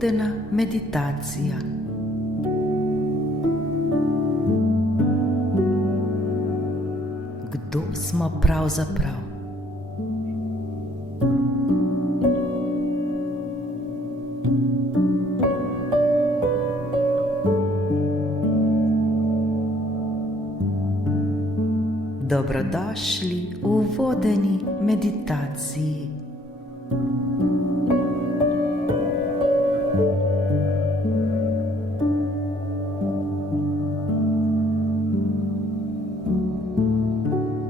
vodena meditacija. Kdo smo pravzaprav? Dobrodošli v vodeni meditaciji.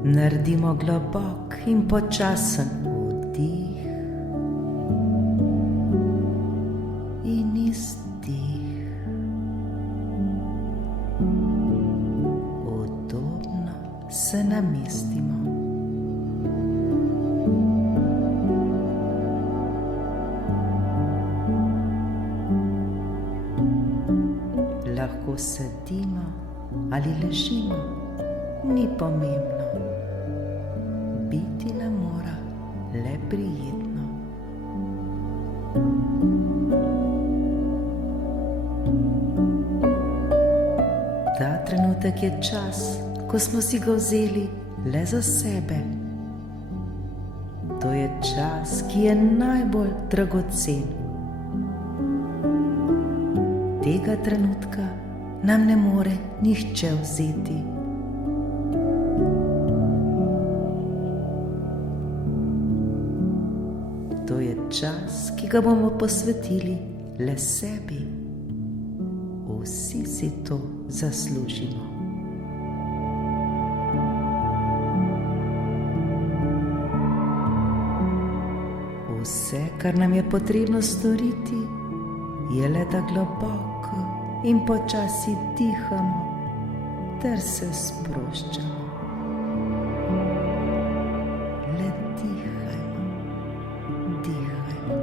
Naredimo globok in počasen vdih in izdih. Udobno se namestimo. Lahko sedimo ali ležimo, ni pomembno. Biti nam mora le prijetno. Ta trenutek je čas, ko smo si ga vzeli le za sebe. To je čas, ki je najbolj dragocen. Tega trenutka nam ne more nihče vzeti. To je čas, ki ga bomo posvetili le sebi. Vsi si to zaslužimo. Vse, kar nam je potrebno storiti, je le, da globoko in počasi dihamo ter se sproščamo. Le dihajmo, dihajmo.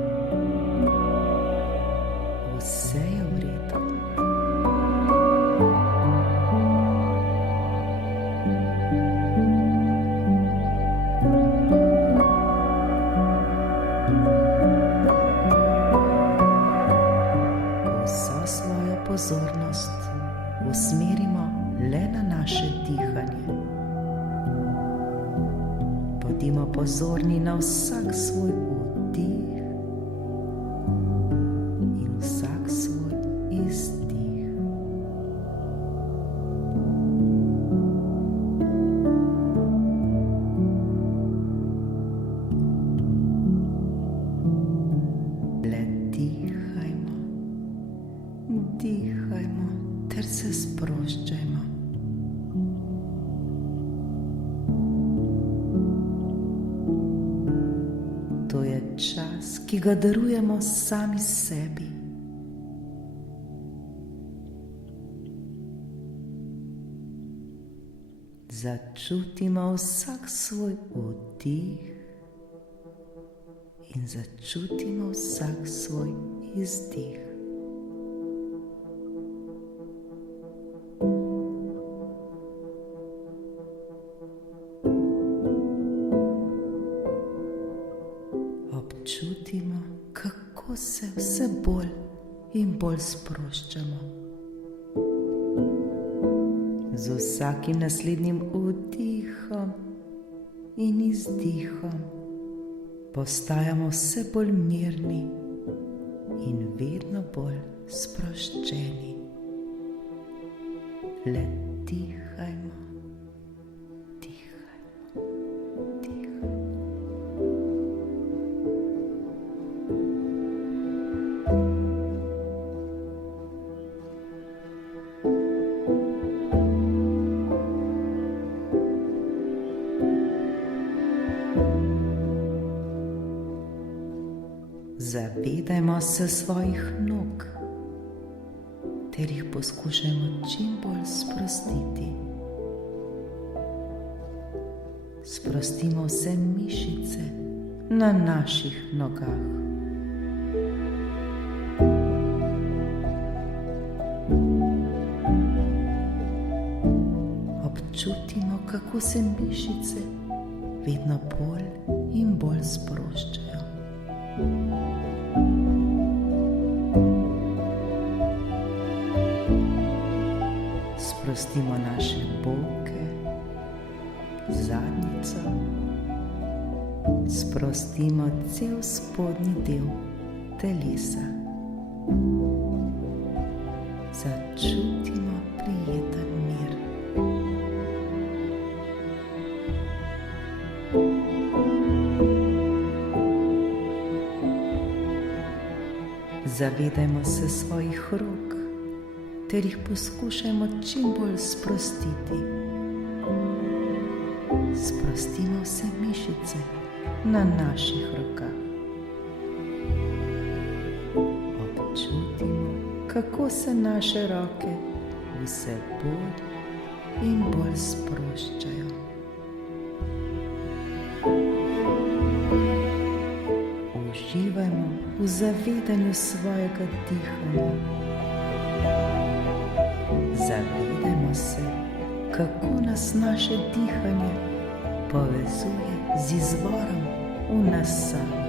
Vse je v redu. Vso svojo pozornost usmerimo le na naše dihanje. Bodimo pozorni na vsak svoj vdih in vsak svoj izdih. Le dihajmo, dihajmo ter se sproščajmo. To je čas, ki ga darujemo sami sebi. Začutimo vsak svoj vdih in začutimo vsak svoj izdih. Občutimo, kako se vse bolj in bolj sproščamo. Z vsakim naslednjim vdihom in izdihom postajamo vse bolj mirni in vedno bolj sproščeni. Le dihajmo, dihajmo, dihajmo. Zavedajmo se svojih nog ter jih poskušajmo čim bolj sprostiti. Sprostimo vse mišice na naših nogah. Občutimo, kako se mišice vedno bolj in bolj sproščajo. Sprostimo naše boke, zadnjico, sprostimo cel spodnji del telesa. Začutimo prijeten mir. Zavedajmo se svojih rok ter jih poskušajmo čim bolj sprostiti. Sprostimo vse mišice na naših rokah. Občutimo, kako se naše roke vse bolj in bolj sproščajo. Uživajmo v zavedanju svojega dihanja. Zavedajmo se, kako nas naše dihanje povezuje z izvorom v nas samih.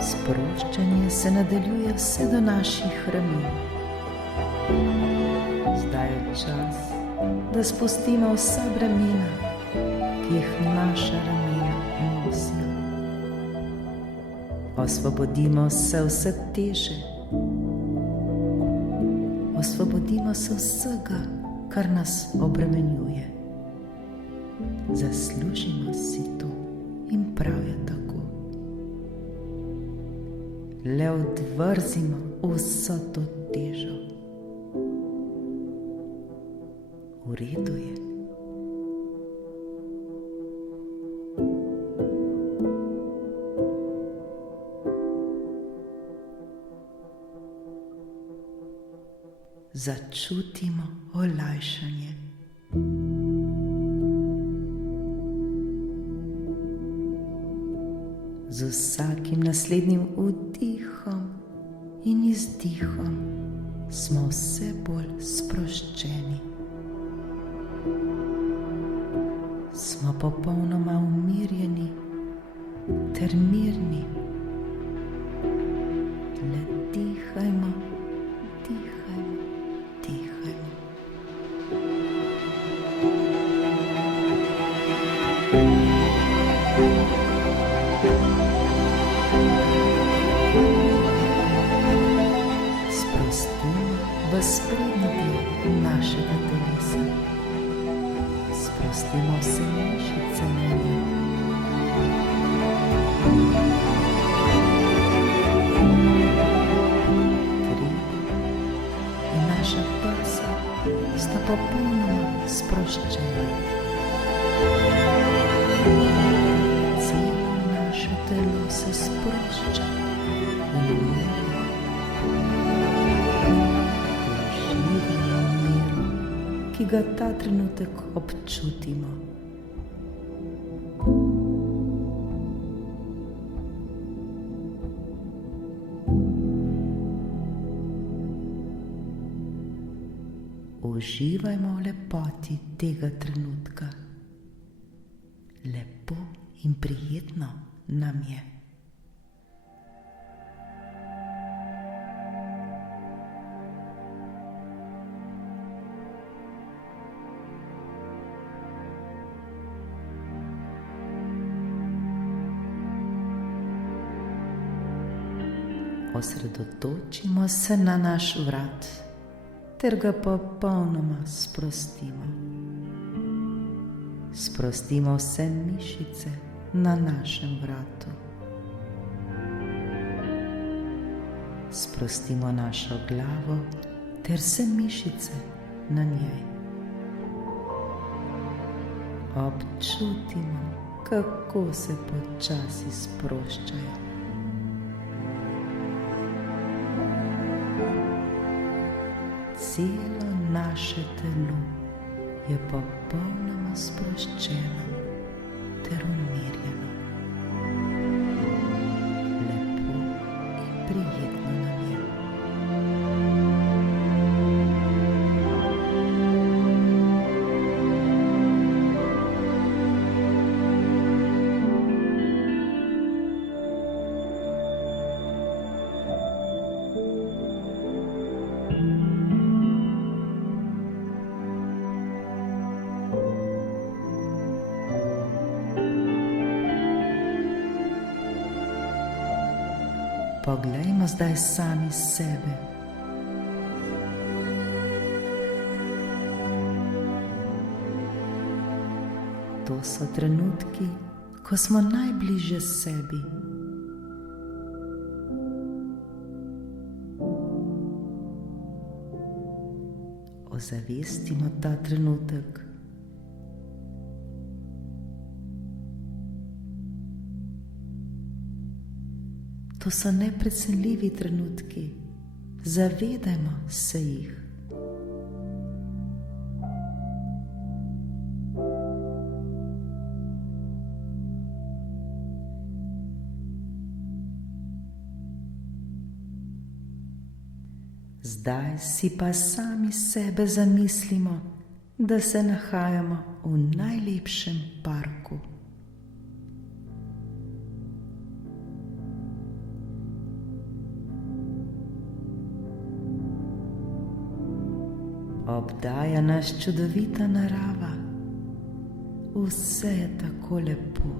Sproščanje se nadaljuje vse do naših ramen. Zdaj je čas, da spustimo vsa bremena, ki jih naša ramena nosijo. Osvobodimo se vse teže. Osvobodimo se vsega, kar nas obremenjuje. Zaslužimo si to in prav je tako. Le odvrzimo vso to težo. V redu je. Začutimo olajšanje. Z vsakim naslednjim vdihom in izdihom smo vse bolj sproščeni. Smo popolnoma umirjeni ter mirni. Le dihajmo, dihajmo, dihajmo. Sprostimo v sprednji del našega telesa. Sprostimo vse mišice na njem. Kri in naša prsa sta popolnoma sproščena. Celo naše telo se sprošča in mirno. Uživamo v miru, ki ga ta trenutek občutimo. Uživajmo v lepoti tega trenutka. Lepo in prijetno nam je. Osredotočimo se na naš vrat ter ga popolnoma sprostimo. Sprostimo vse mišice na našem vratu. Sprostimo našo glavo ter vse mišice na njej. Občutimo, kako se počasi sproščajo. Celo naše telo je popolnoma sproščeno ter umirjeno. Lepo in prijetno nam je. Poglejmo zdaj sami sebe. To so trenutki, ko smo najbližje sebi. Ozavestimo ta trenutek. To so neprecenljivi trenutki, zavedajmo se jih. Zdaj si pa sami sebe zamislimo, da se nahajamo v najlepšem parku. Obdaja nas čudovita narava, vse je tako lepo.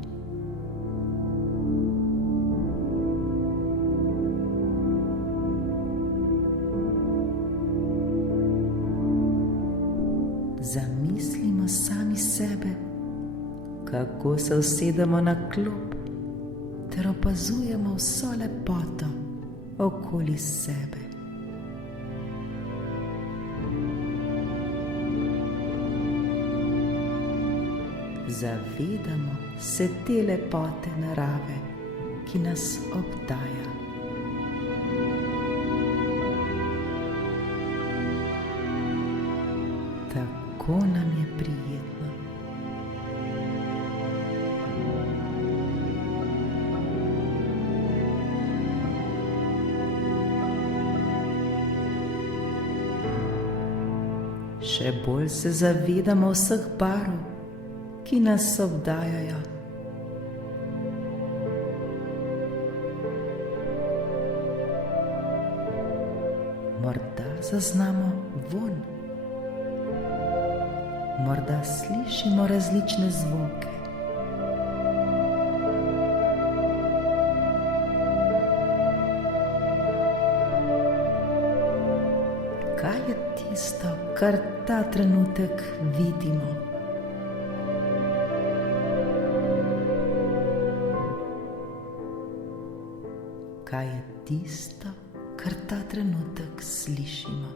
Zamislimo sami sebe, kako se usedemo na klop ter opazujemo vso lepoto okoli sebe. Zavedamo se te lepote narave, ki nas obdaja. Tako nam je prijetno. Še bolj se zavedamo vseh barv, ki nas obdajajo. Morda zaznamo vonj, morda slišimo različne zvoke. Kaj je tisto, kar ta trenutek vidimo? Kaj je tisto, kar ta trenutek slišimo?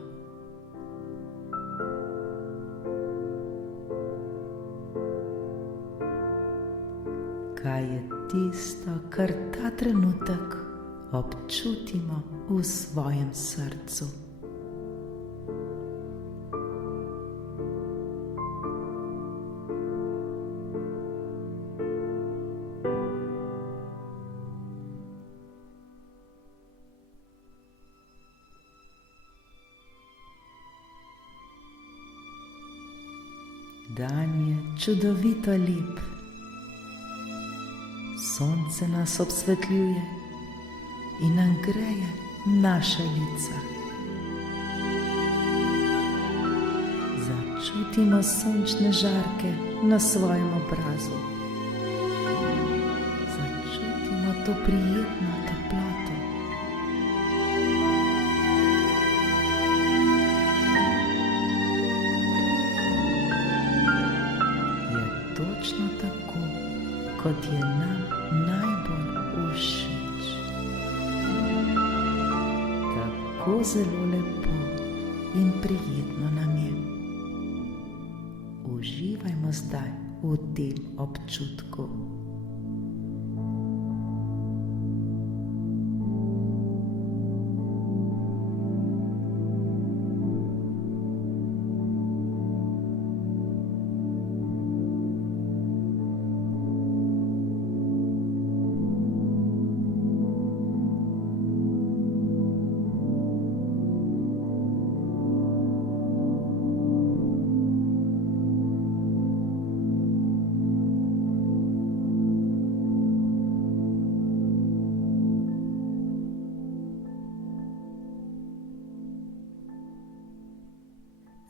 Kaj je tisto, kar ta trenutek občutimo v svojem srcu? Dan je čudovito lep. Sonce nas obsvetljuje in nam greje naša lica. Začutimo sončne žarke na svojem obrazu. Začutimo to prijetno toploto. Točno tako, kot je nam najbolj všeč. Tako zelo lepo in prijetno nam je. Uživajmo zdaj v tem občutku.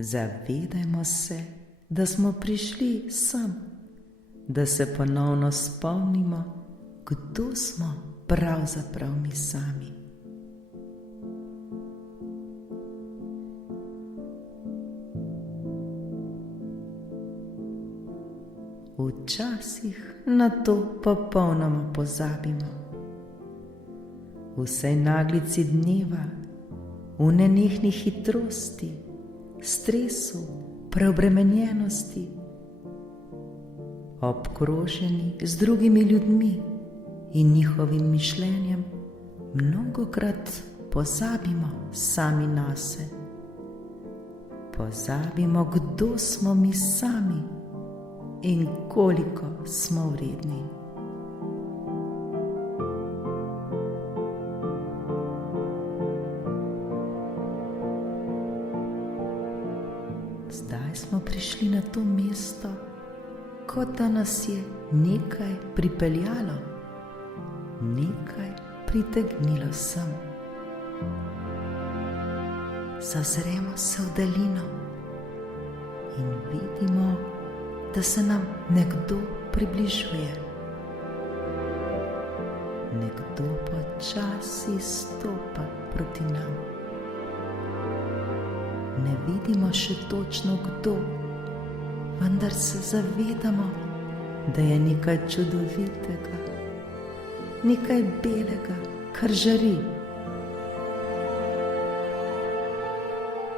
Zavedajmo se, da smo prišli sem, da se ponovno spomnimo, kdo smo pravzaprav mi sami. Včasih na to popolnoma pozabimo. V vsej naglici dneva, v nenehni hitrosti, stresu, preobremenjenosti, obkroženi z drugimi ljudmi in njihovim mišljenjem, mnogokrat pozabimo sami nase. Pozabimo, kdo smo mi sami in koliko smo vredni. Zdaj smo prišli na to mesto, kot da nas je nekaj pripeljalo, nekaj pritegnilo sem. Zazremo se v daljino in vidimo, da se nam nekdo približuje. Nekdo počasi stopa proti nam. Ne vidimo še točno kdo, vendar se zavedamo, da je nekaj čudovitega, nekaj belega, kar žari.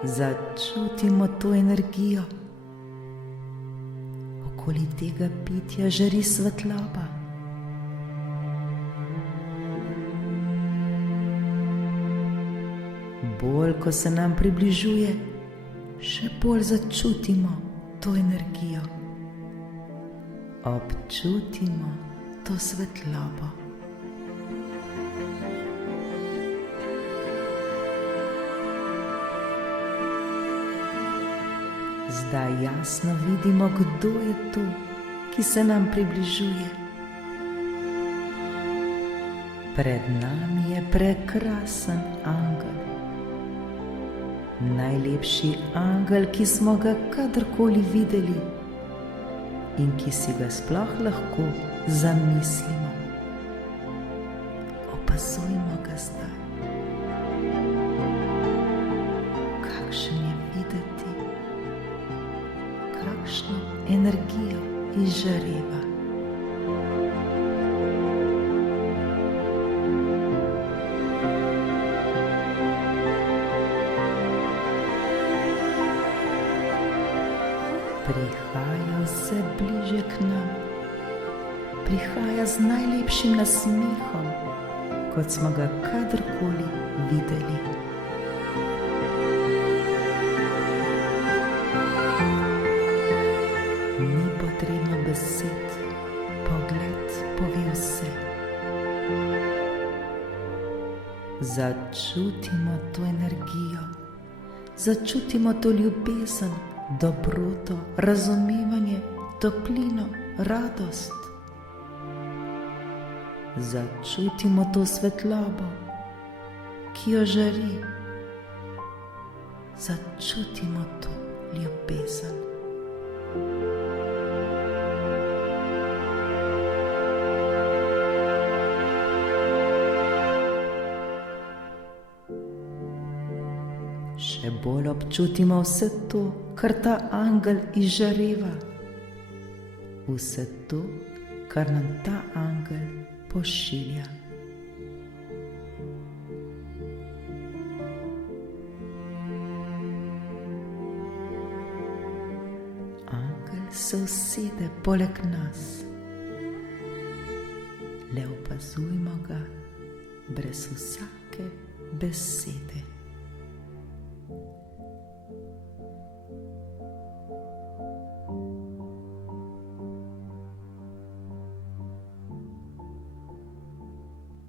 Začutimo to energijo. Okoli tega bitja žari svetloba. Bolj, ko se nam približuje, še bolj začutimo to energijo. Občutimo to svetlobo. Zdaj jasno vidimo, kdo je to, ki se nam približuje. Pred nami je prekrasen angel. Najlepši angel, ki smo ga kadarkoli videli in ki si ga sploh lahko zamislimo. Opazujmo ga zdaj. Kakšen je videti, kakšno energijo izžareva. Prihaja vse bliže k nam, prihaja z najlepšim nasmehom, kot smo ga kadarkoli videli. Ni potrebno besed, pogled pove vse. Začutimo to energijo, začutimo to ljubezen, dobroto, razumevanje, toplino, radost. Začutimo to svetlobo, ki jo žari. Začutimo to ljubezen. Še bolj občutimo vse to, kar ta angel izžareva. Vse to, kar nam ta angel pošilja. Angel se usede poleg nas. Le opazujmo ga brez vsake besede.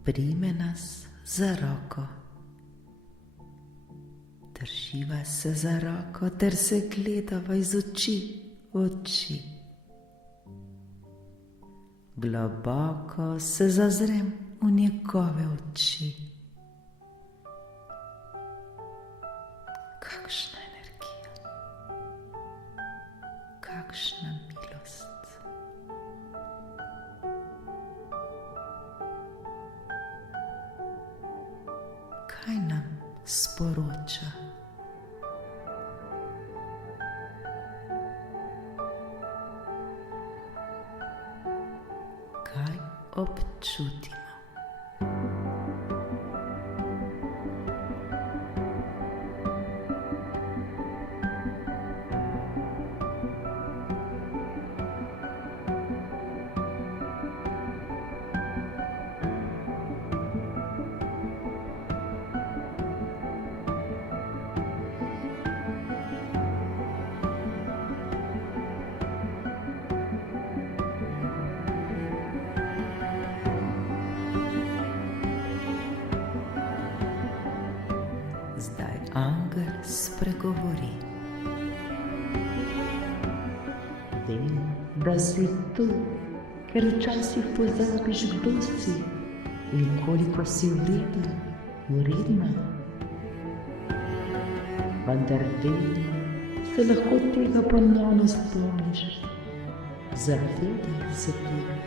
Prime nas za roko. Drživa se za roko ter se gledava iz oči v oči. Globoko se zazrem v njegove oči. Kakšna energija, kakšna milost. Kaj nam sporoča? občutimo. Zdaj angel spregovori. Vem, da si tu, ker včasih pozabiš, kdo si in koliko si vreden, vredna. Vendar vedno se lahko tega ponovno spomniš. Zavedaj se tega.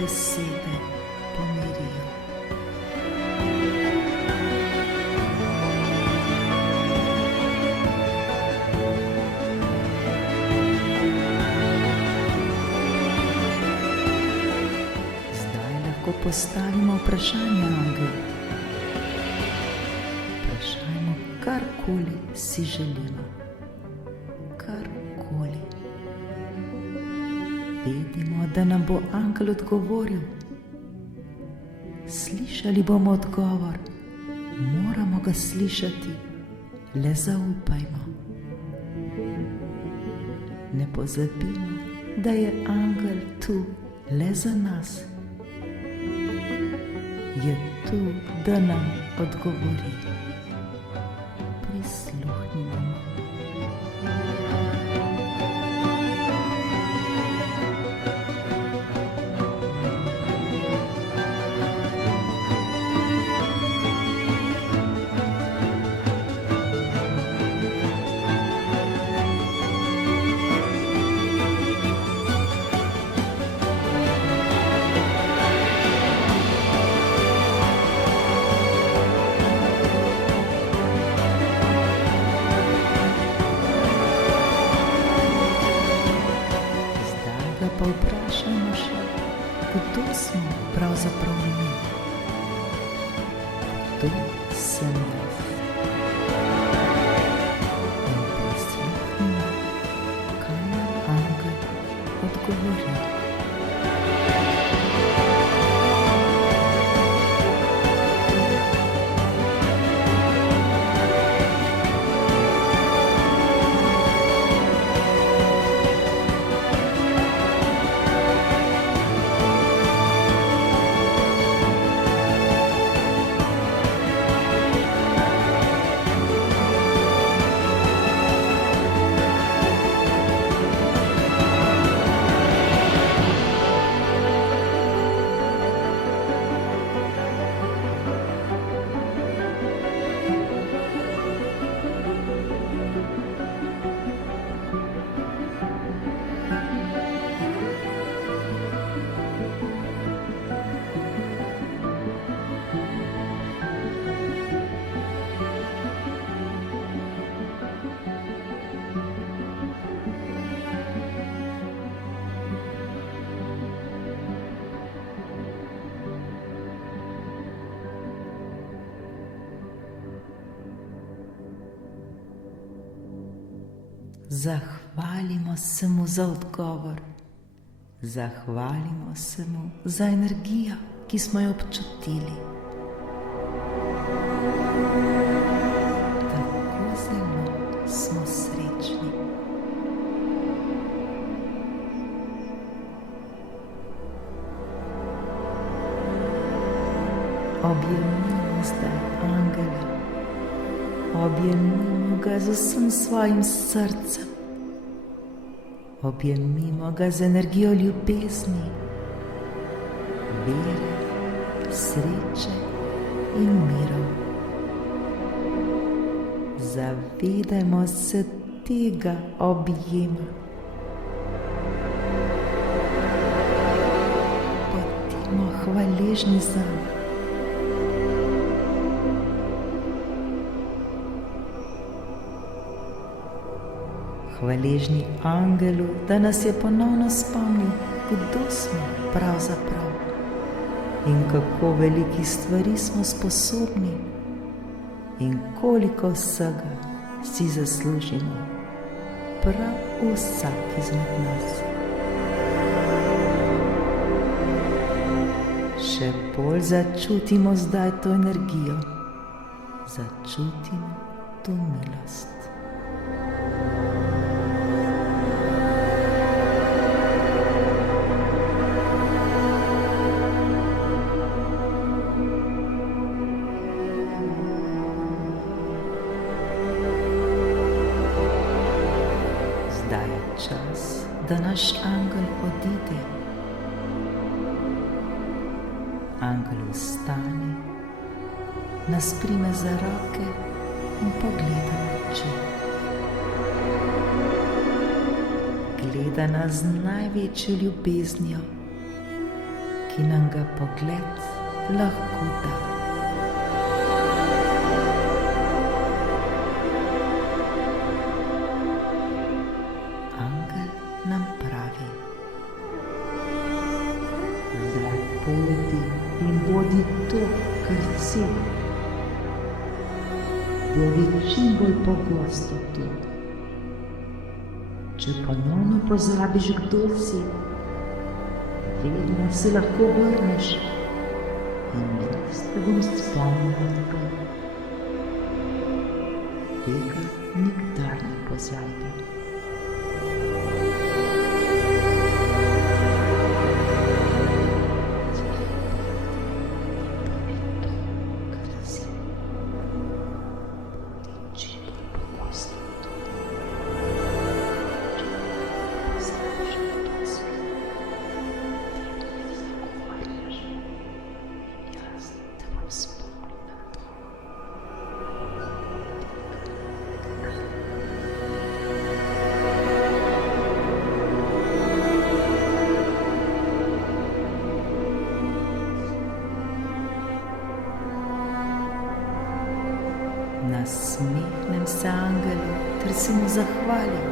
Besede pomirijo. Zdaj lahko postavimo vprašanje angelu. Vprašajmo karkoli si želimo. Karkoli. Vedimo, da nam bo angel odgovoril. Slišali bomo odgovor, moramo ga slišati, le zaupajmo. Ne pozabimo, da je angel tu le za nas. Je tu, da nam odgovori. Prisluhnimo mu. Pa vprašajmo še, kdo smo pravzaprav mi? Kdo sem jaz? In prisluhnimo, kaj nam angel odgovori. Zahvalimo se mu za odgovor. Zahvalimo se mu za energijo, ki smo jo občutili. Tako zelo smo srečni. Objemimo zdaj angela. Objemimo ga z vsem svojim srcem. Objemimo ga z energijo ljubezni, vere, sreče in miru. Zavedajmo se tega objema. Bodimo hvaležni zanj. Hvaležni angelu, da nas je ponovno spomnil, kdo smo pravzaprav in kako velikih stvari smo sposobni in koliko vsega si zaslužimo, prav vsak izmed nas. Še bolj začutimo zdaj to energijo, začutimo to milost. Zdaj je čas, da naš angel odide. Angel vstane, nas prime za roke in pogleda v oči. Gleda nas z največjo ljubeznijo, ki nam ga pogled lahko da. Angel nam pravi: zdaj pojdi in bodi to, kar si. Bodi čim bolj pogosto tu. Če ponovno pozabiš, kdo si, vedno se lahko vrneš in jaz te bom spomnila naprej. Tega nikdar ne pozabi. Nasmehnem se angelu ter se mu zahvalim.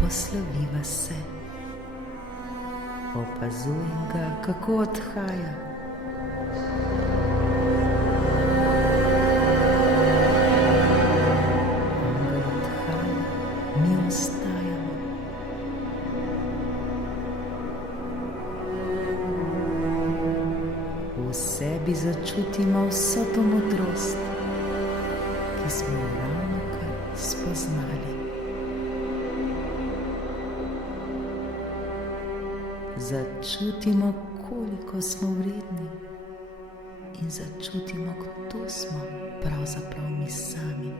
Posloviva se. Opazujem ga, kako odhaja. Angel odhaja, mi ostajamo. V sebi začutimo vso to modrost, ki smo jo ravnokar spoznali. Začutimo, koliko smo vredni in začutimo, kdo smo pravzaprav mi sami.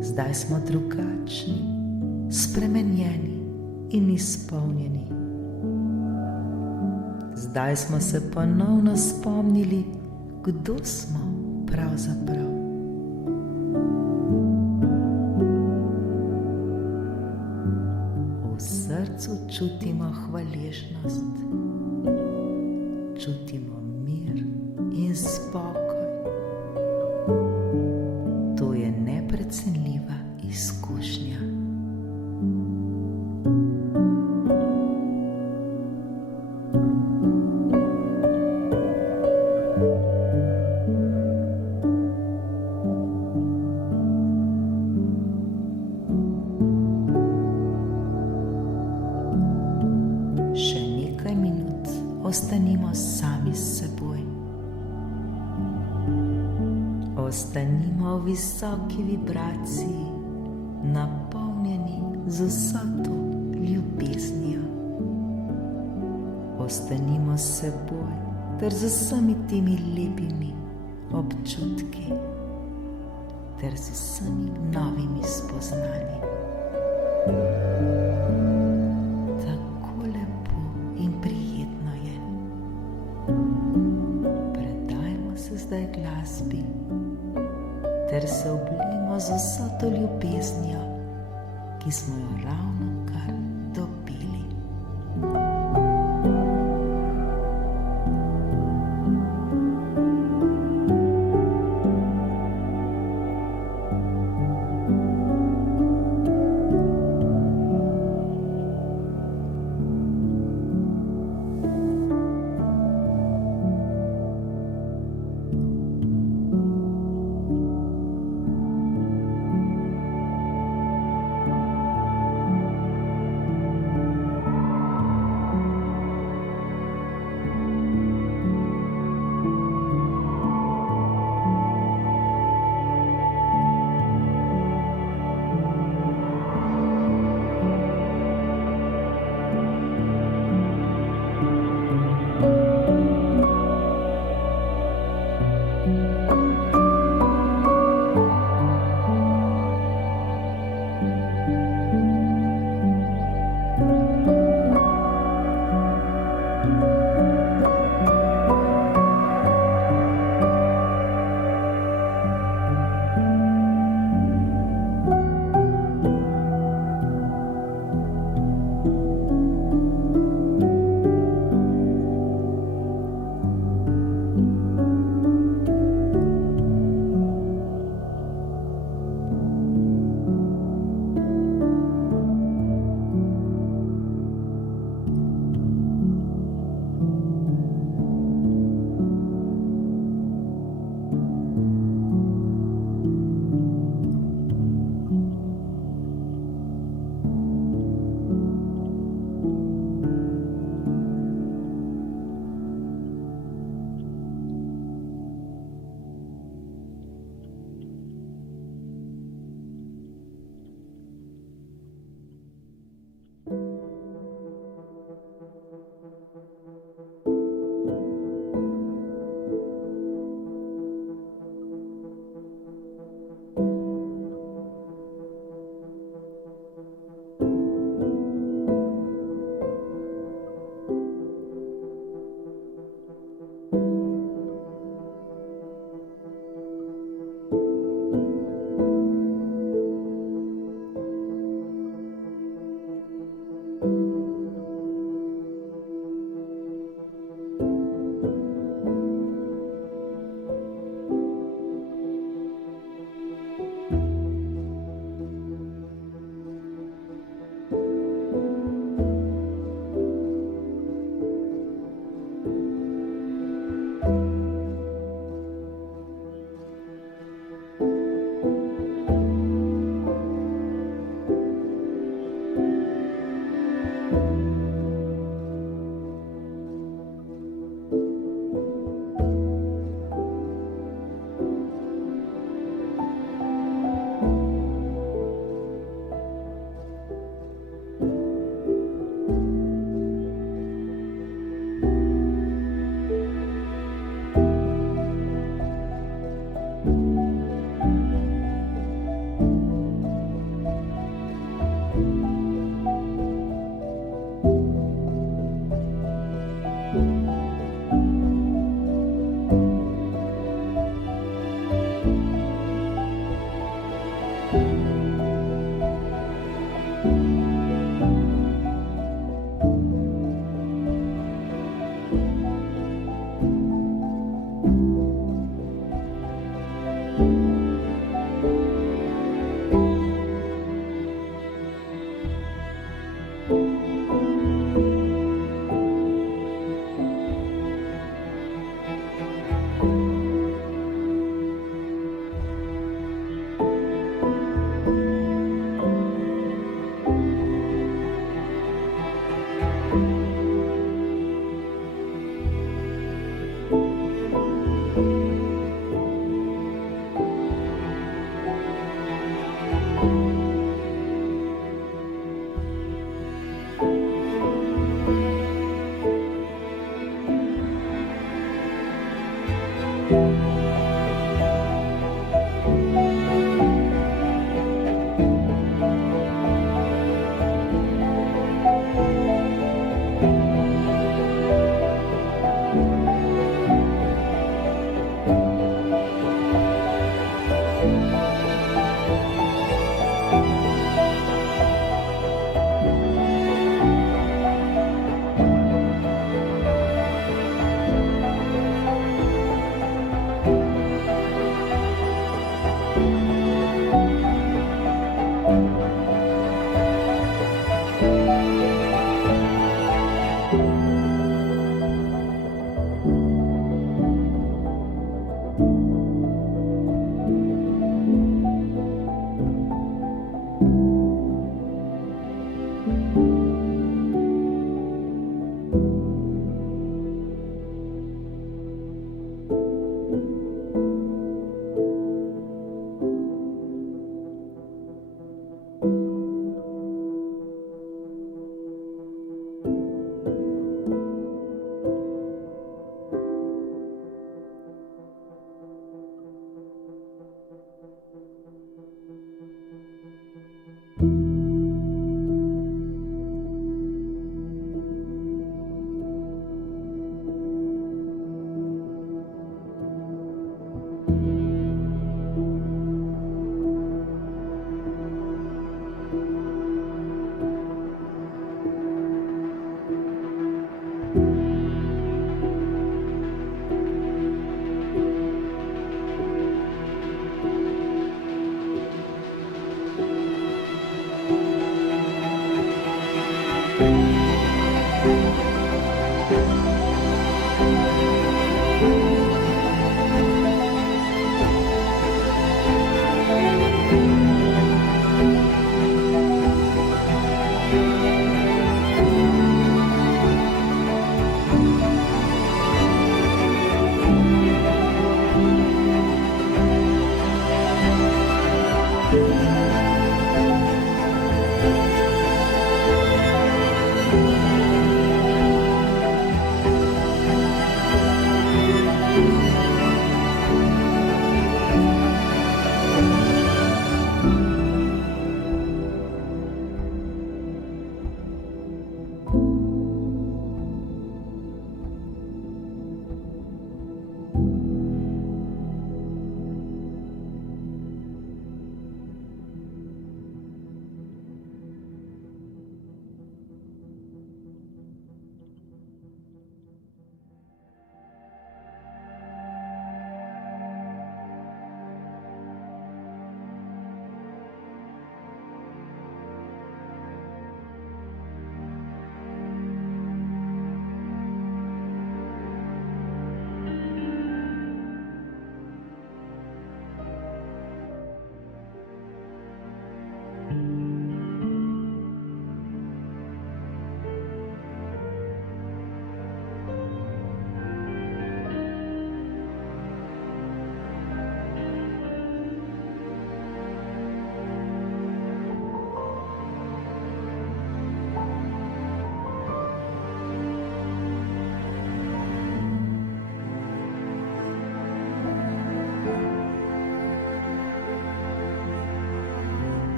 Zdaj smo drugačni, spremenjeni in izpolnjeni. Zdaj smo se ponovno spomnili, kdo smo pravzaprav. V srcu čutimo hvaležnost, čutimo mir in spokoj. To je neprecenljiva izkušnja. Še nekaj minut ostanimo sami s seboj. Ostanimo v visoki vibraciji, napolnjeni z vso to ljubeznijo. Ostanimo s seboj ter z vsemi temi lepimi občutki ter z vsemi novimi spoznanji. Tako lepo in prijetno je. Predajmo se zdaj glasbi ter se oblijmo z vso to ljubeznijo, ki smo jo ravno